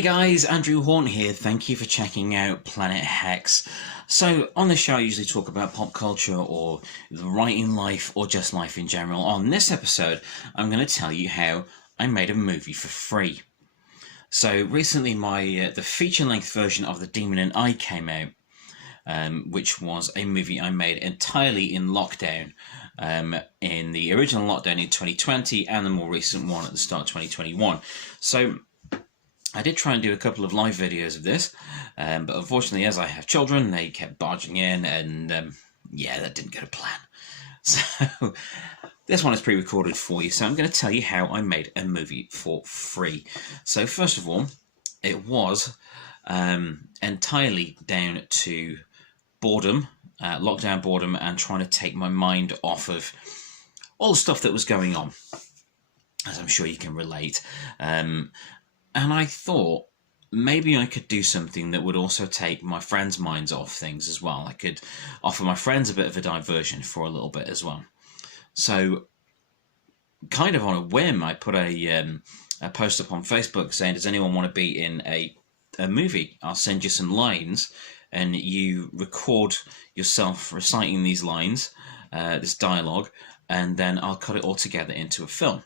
Hey guys, Andrew Horn here. Thank you for checking out Planet Hex. So on the show I usually talk about pop culture or the writing life or just life in general. On this episode I'm going to tell you how I made a movie for free. So recently the feature-length version of The Demon and I came out, which was a movie I made entirely in lockdown, in the original lockdown in 2020 and the more recent one at the start of 2021. So I did try and do a couple of live videos of this, but unfortunately, as I have children, they kept barging in, and yeah, that didn't go to plan. So this one is pre-recorded for you, so I'm going to tell you how I made a movie for free. So first of all, it was entirely down to boredom, lockdown boredom, and trying to take my mind off of all the stuff that was going on, as I'm sure you can relate. And I thought maybe I could do something that would also take my friends' minds off things as well. I could offer my friends a bit of a diversion for a little bit as well. So, kind of on a whim, I put a post up on Facebook saying, does anyone want to be in a movie? I'll send you some lines and you record yourself reciting these lines, this dialogue, and then I'll cut it all together into a film.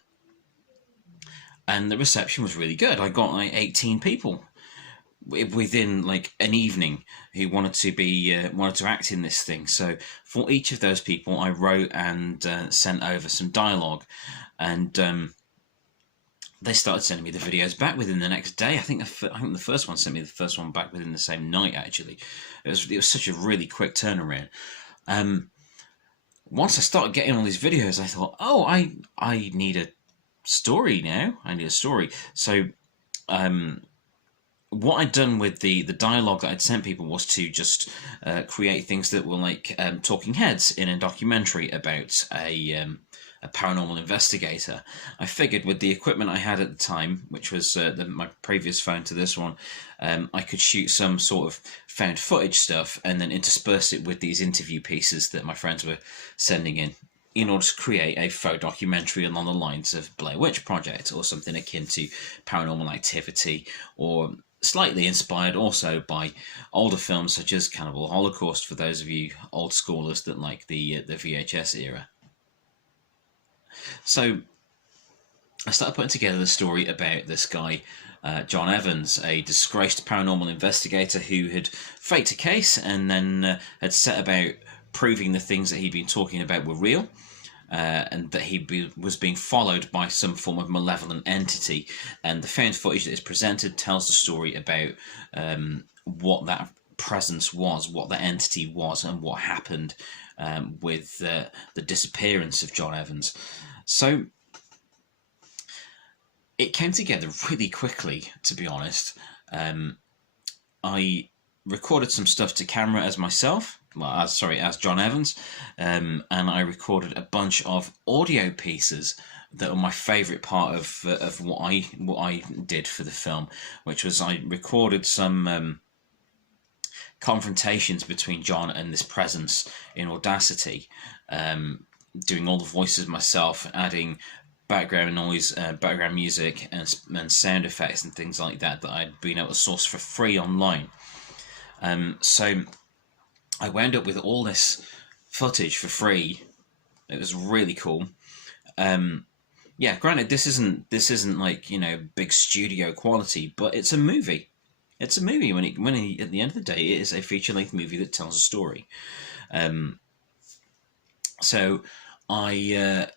And the reception was really good. I got like 18 people within like an evening who wanted to act in this thing. So for each of those people, I wrote and sent over some dialogue, and they started sending me the videos back within the next day. I think the first one sent me the first one back within the same night. Actually, it was such a really quick turnaround. Once I started getting all these videos, I thought, oh, I need a story now. I need a story. So what I'd done with the dialogue that I'd sent people was to just create things that were like talking heads in a documentary about a paranormal investigator. I figured with the equipment I had at the time, which was my previous phone to this one, I could shoot some sort of found footage stuff and then intersperse it with these interview pieces that my friends were sending in order to create a faux documentary along the lines of Blair Witch Project or something akin to Paranormal Activity, or slightly inspired also by older films such as Cannibal Holocaust, for those of you old schoolers that like the VHS era. So I started putting together the story about this guy, John Evans, a disgraced paranormal investigator who had faked a case and then had set about proving the things that he'd been talking about were real, and that he was being followed by some form of malevolent entity. And the found footage that is presented tells the story about what that presence was, what that entity was, and what happened with the disappearance of John Evans. So it came together really quickly, to be honest. I recorded some stuff to camera as myself, as John Evans, and I recorded a bunch of audio pieces that were my favourite part of what I did for the film, which was I recorded some confrontations between John and this presence in Audacity, doing all the voices myself, adding background noise, background music, and sound effects and things like that I'd been able to source for free online. So I wound up with all this footage for free. It was really cool. Yeah, granted, this isn't like, big studio quality, but it's a movie. It's a movie. When at the end of the day, it is a feature-length movie that tells a story. So I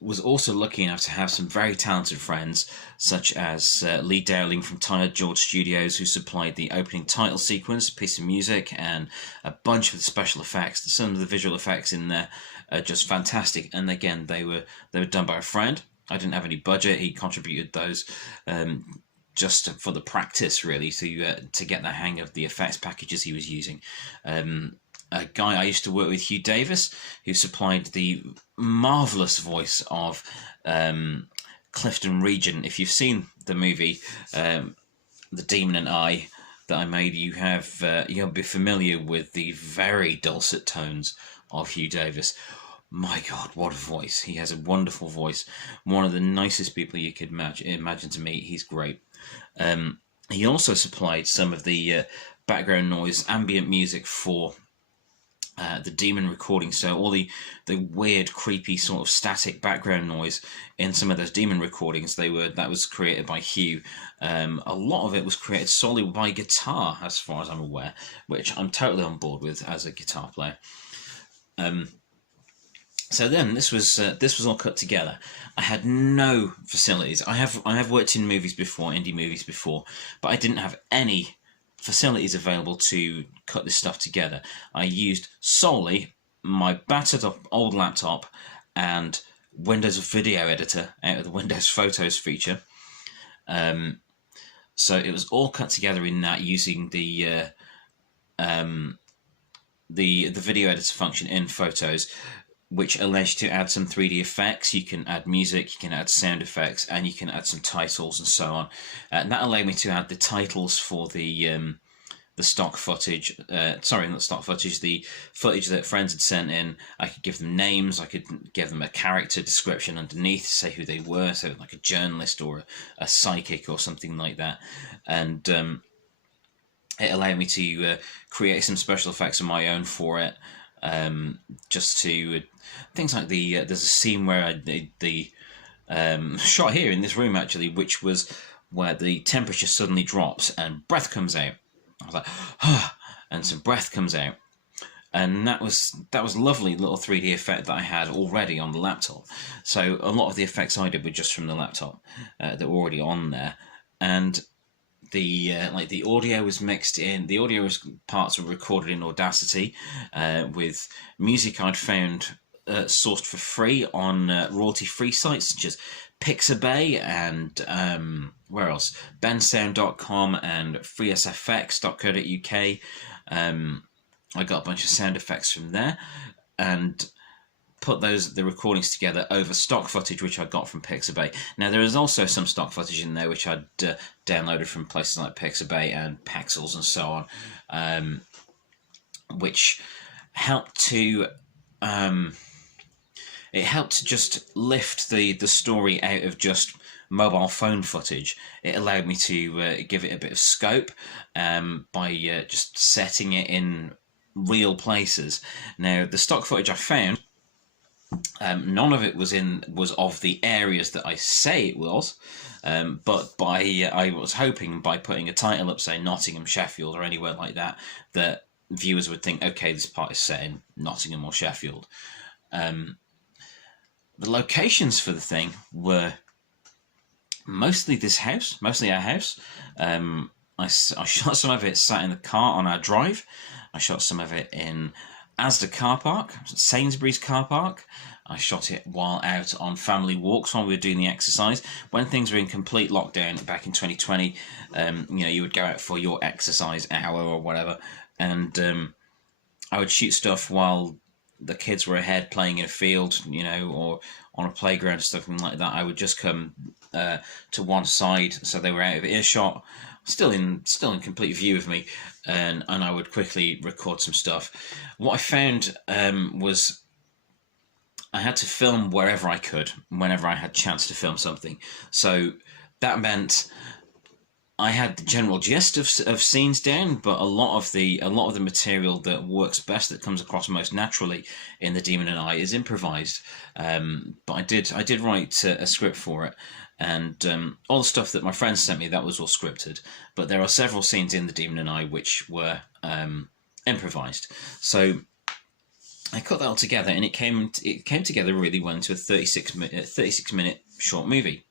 was also lucky enough to have some very talented friends, such as Lee Dowling from Tired George Studios, who supplied the opening title sequence, piece of music, and a bunch of special effects. Some of the visual effects in there are just fantastic, and again, they were done by a friend. I didn't have any budget. He contributed those just for the practice, really, to get the hang of the effects packages he was using. A guy I used to work with, Hugh Davis, who supplied the marvellous voice of Clifton Regent. If you've seen the movie The Demon and I that I made, you'll be familiar with the very dulcet tones of Hugh Davis. My God, what a voice. He has a wonderful voice. One of the nicest people you could imagine to meet. He's great. He also supplied some of the background noise, ambient music for the demon recording. So all the weird, creepy sort of static background noise in some of those demon recordings, that was created by Hugh. A lot of it was created solely by guitar, as far as I'm aware, which I'm totally on board with as a guitar player. So then this was all cut together. I had no facilities. I have worked in movies before, indie movies before, but I didn't have any facilities available to cut this stuff together. I used solely my battered up old laptop and Windows Video Editor out of the Windows Photos feature. So it was all cut together in that, using the video editor function in Photos, which allows you to add some 3D effects. You can add music, you can add sound effects, and you can add some titles and so on. And that allowed me to add the titles for the stock footage. Sorry, not stock footage. The footage that friends had sent in. I could give them names. I could give them a character description underneath to say who they were, so like a journalist or a psychic or something like that. And it allowed me to create some special effects of my own for it. Just to things like there's a scene where the shot here in this room actually, which was where the temperature suddenly drops and breath comes out. I was like, ah, and some breath comes out, and that was a lovely little 3D effect that I had already on the laptop. So a lot of the effects I did were just from the laptop that were already on there, and the audio was mixed in. The audio parts were recorded in Audacity with music I'd found sourced for free on royalty-free sites such as Pixabay and where else? bensound.com and freesfx.co.uk. I got a bunch of sound effects from there and put the recordings together over stock footage which I got from Pixabay. Now there is also some stock footage in there which I'd downloaded from places like Pixabay and Pexels and so on, which helped to just lift the story out of just mobile phone footage. It allowed me to give it a bit of scope by just setting it in real places. Now the stock footage I found, none of it was of the areas that I say it was, but I was hoping by putting a title up, say Nottingham, Sheffield, or anywhere like that, that viewers would think, okay, this part is set in Nottingham or Sheffield. The locations for the thing were mostly our house. I shot some of it sat in the car on our drive. I shot some of it in Asda car park, Sainsbury's car park. I shot it while out on family walks while we were doing the exercise. When things were in complete lockdown back in 2020, you would go out for your exercise hour or whatever, and I would shoot stuff while the kids were ahead playing in a field, or on a playground or something like that. I would just come to one side so they were out of earshot, still in complete view of me, and I would quickly record some stuff. What I found was I had to film wherever I could, whenever I had a chance to film something. So that meant I had the general gist of scenes down, but a lot of the material that works best, that comes across most naturally in The Demon and I, is improvised. But I did write a script for it, and all the stuff that my friends sent me, that was all scripted. But there are several scenes in The Demon and I which were improvised. So I cut that all together, and it came together really well into a 36 minute short movie,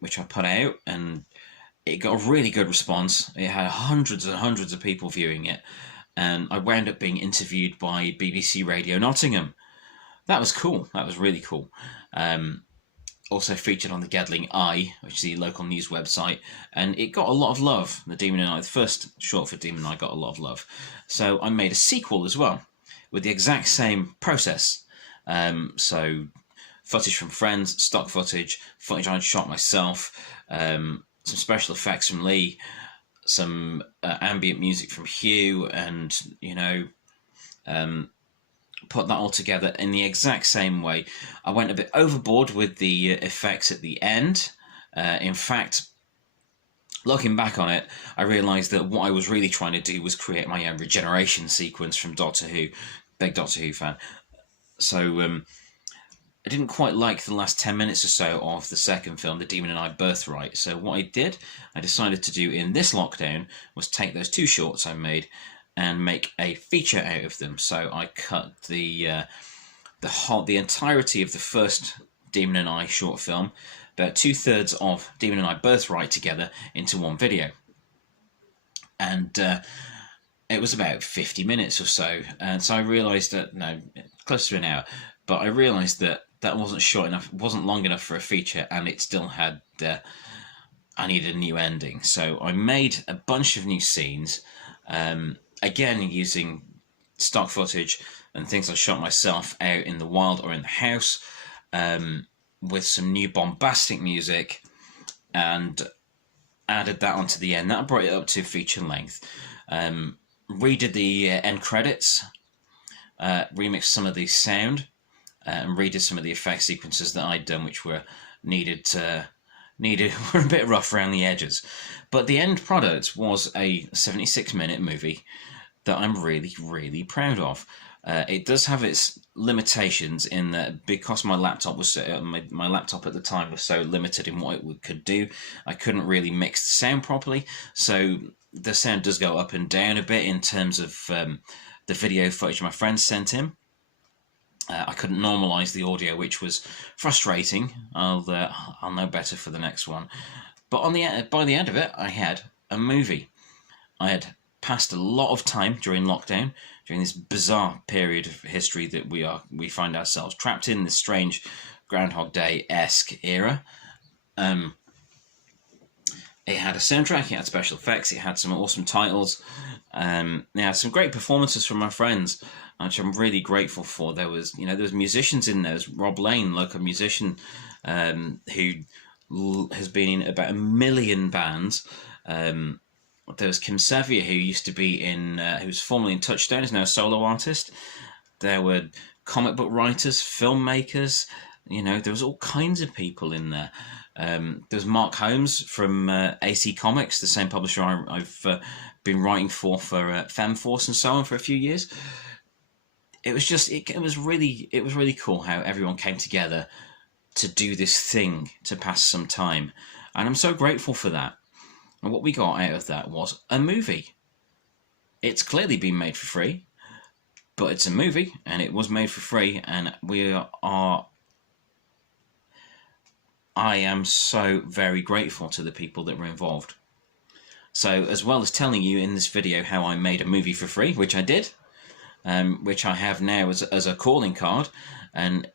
which I put out, and it got a really good response. It had hundreds and hundreds of people viewing it, and I wound up being interviewed by BBC Radio Nottingham. That was cool. That was really cool. Also featured on the Gedling Eye, which is the local news website, and it got a lot of love. The Demon and I, the first short for Demon and I, got a lot of love. So I made a sequel as well, with the exact same process. So footage from friends, stock footage I'd shot myself, some special effects from Lee, some ambient music from Hugh, and put that all together in the exact same way. I went a bit overboard with the effects at the end. In fact, Looking back on it, I realised that what I was really trying to do was create my own regeneration sequence from Doctor Who. Big Doctor Who fan. So I didn't quite like the last 10 minutes or so of the second film, The Demon and I Birthright. So what I decided to do in this lockdown was take those two shorts I made and make a feature out of them. So I cut the entirety of the first Demon and I short film, about 2/3 of Demon and I Birthright together into one video. And it was about 50 minutes or so. And so I realised that, no, close to an hour, but I realised that that wasn't short enough, wasn't long enough for a feature, and it still had, I needed a new ending. So I made a bunch of new scenes, again using stock footage and things I shot myself out in the wild or in the house, with some new bombastic music, and added that onto the end. That brought it up to feature length. Redid the end credits, remixed some of the sound, and redid some of the effect sequences that I'd done, which were needed were a bit rough around the edges. But the end product was a 76-minute movie that I'm really, really proud of. It does have its limitations in that, because my laptop was my laptop at the time was so limited in what it could do, I couldn't really mix the sound properly. So the sound does go up and down a bit in terms of the video footage my friends sent in. I couldn't normalize the audio, which was frustrating. I'll know better for the next one. But by the end of it, I had a movie. I had passed a lot of time during lockdown, during this bizarre period of history that we find ourselves trapped in, this strange Groundhog Day-esque era. It had a soundtrack, it had special effects, it had some awesome titles, it had some great performances from my friends, which I'm really grateful for. There was musicians in there. There's Rob Lane, local musician, who has been in about 1 million bands. There was Kim Sevier, who used to be in, who was formerly in Touchstone, is now a solo artist. There were comic book writers, filmmakers. There was all kinds of people in there. There was Mark Holmes from AC Comics, the same publisher I've been writing for FemForce and so on for a few years. It was just, it was really cool how everyone came together to do this thing, to pass some time. And I'm so grateful for that. And what we got out of that was a movie. It's clearly been made for free, but it's a movie, and it was made for free, and I am so very grateful to the people that were involved. So, as well as telling you in this video how I made a movie for free, which I did, which I have now as a calling card, and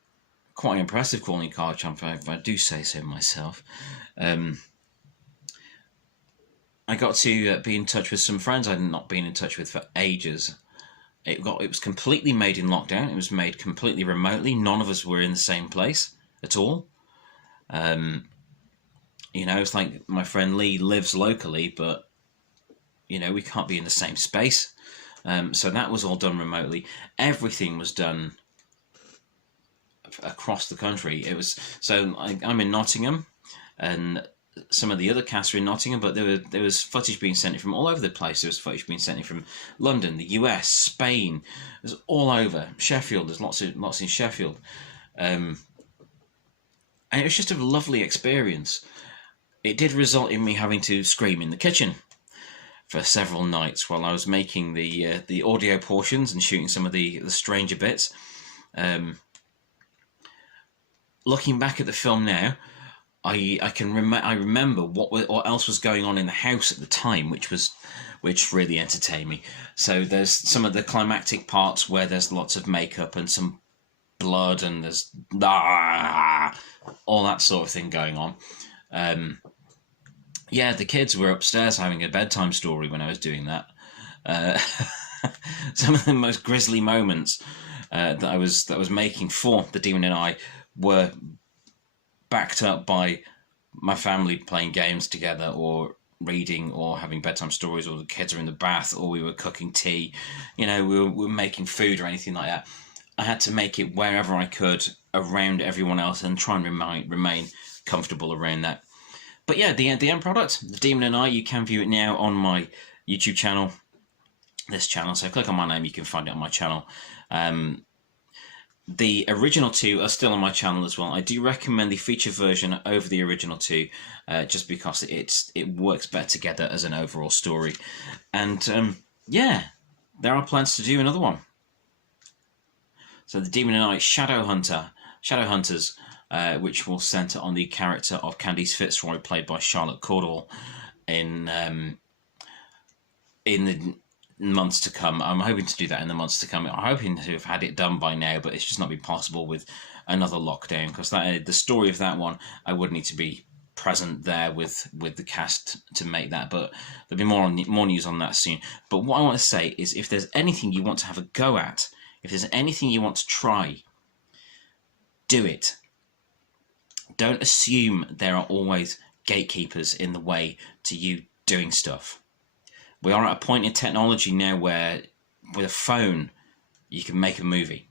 quite an impressive calling card, if I do say so myself. I got to be in touch with some friends I'd not been in touch with for ages. It was completely made in lockdown. It was made completely remotely. None of us were in the same place at all. It's like my friend Lee lives locally, but we can't be in the same space. So that was all done remotely. Everything was done across the country. I'm in Nottingham, and some of the other casts were in Nottingham, but there was footage being sent in from all over the place. There was footage being sent in from London, the US, Spain. It was all over. Sheffield, there's lots in Sheffield. And it was just a lovely experience. It did result in me having to scream in the kitchen for several nights while I was making the audio portions and shooting some of the stranger bits. Looking back at the film now, I remember what else was going on in the house at the time, which really entertained me. So there's some of the climactic parts where there's lots of makeup and some blood, and there's all that sort of thing going on. The kids were upstairs having a bedtime story when I was doing that. Some of the most grisly moments that I was making for The Demon and I were backed up by my family playing games together, or reading, or having bedtime stories, or the kids are in the bath, or we were cooking tea, we were making food or anything like that. I had to make it wherever I could around everyone else and try and remain comfortable around that. But yeah, the end product, The Demon and I, you can view it now on my YouTube channel, this channel. So click on my name, you can find it on my channel. The original two are still on my channel as well. I do recommend the feature version over the original two, just because it works better together as an overall story. And yeah, there are plans to do another one. So The Demon and I, Shadowhunters, which will centre on the character of Candice Fitzroy, played by Charlotte Cordell, in the months to come. I'm hoping to do that in the months to come. I'm hoping to have had it done by now, but it's just not been possible with another lockdown, because the story of that one, I would need to be present there with the cast to make that, but there'll be more news on that soon. But what I want to say is, if there's anything you want to have a go at, if there's anything you want to try, do it. Don't assume there are always gatekeepers in the way to you doing stuff. We are at a point in technology now where with a phone you can make a movie.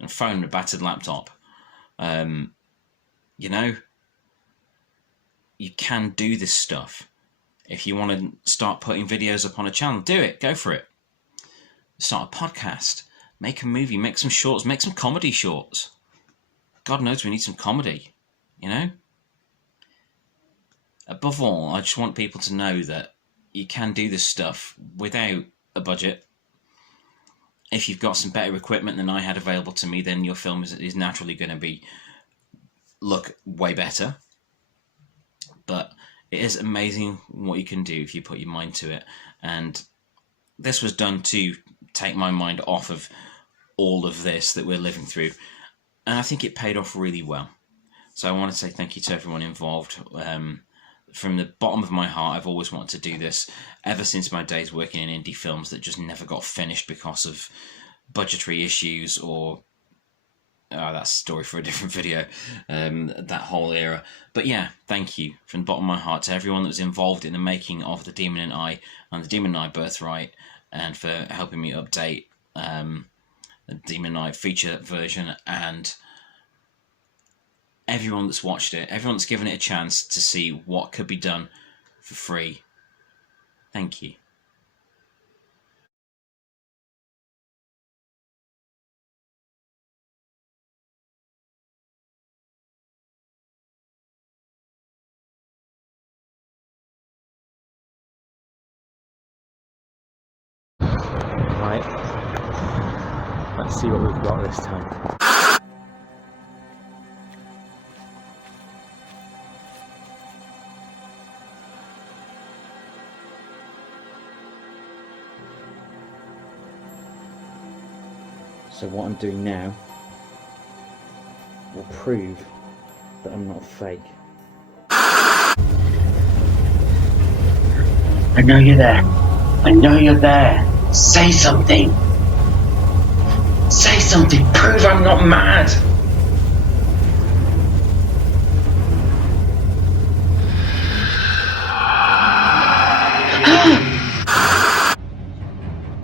A phone and a battered laptop. You know, you can do this stuff. If you want to start putting videos up on a channel, do it. Go for it. Start a podcast. Make a movie. Make some shorts. Make some comedy shorts. God knows we need some comedy. You know? Above all, I just want people to know that you can do this stuff without a budget. If you've got some better equipment than I had available to me, then your film is naturally going to look way better. But it is amazing what you can do if you put your mind to it. And this was done to take my mind off of all of this that we're living through. And I think it paid off really well. So I want to say thank you to everyone involved. From the bottom of my heart, I've always wanted to do this ever since my days working in indie films that just never got finished because of budgetary issues or... that's a story for a different video, that whole era. But yeah, thank you from the bottom of my heart to everyone that was involved in the making of The Demon and I and The Demon and I Birthright, and for helping me update the Demon and I feature version, and everyone that's watched it, everyone that's given it a chance to see what could be done for free. Thank you. Right, let's see what we've got this time. So what I'm doing now will prove that I'm not fake. I know you're there. I know you're there. Say something. Say something. Prove I'm not mad.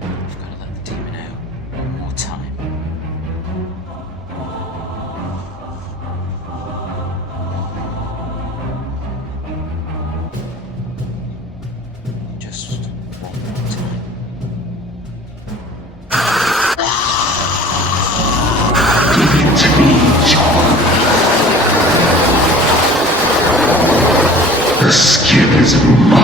I've got to let the demon out one more time. Just one more time. Give it to me, John. The skin is mine.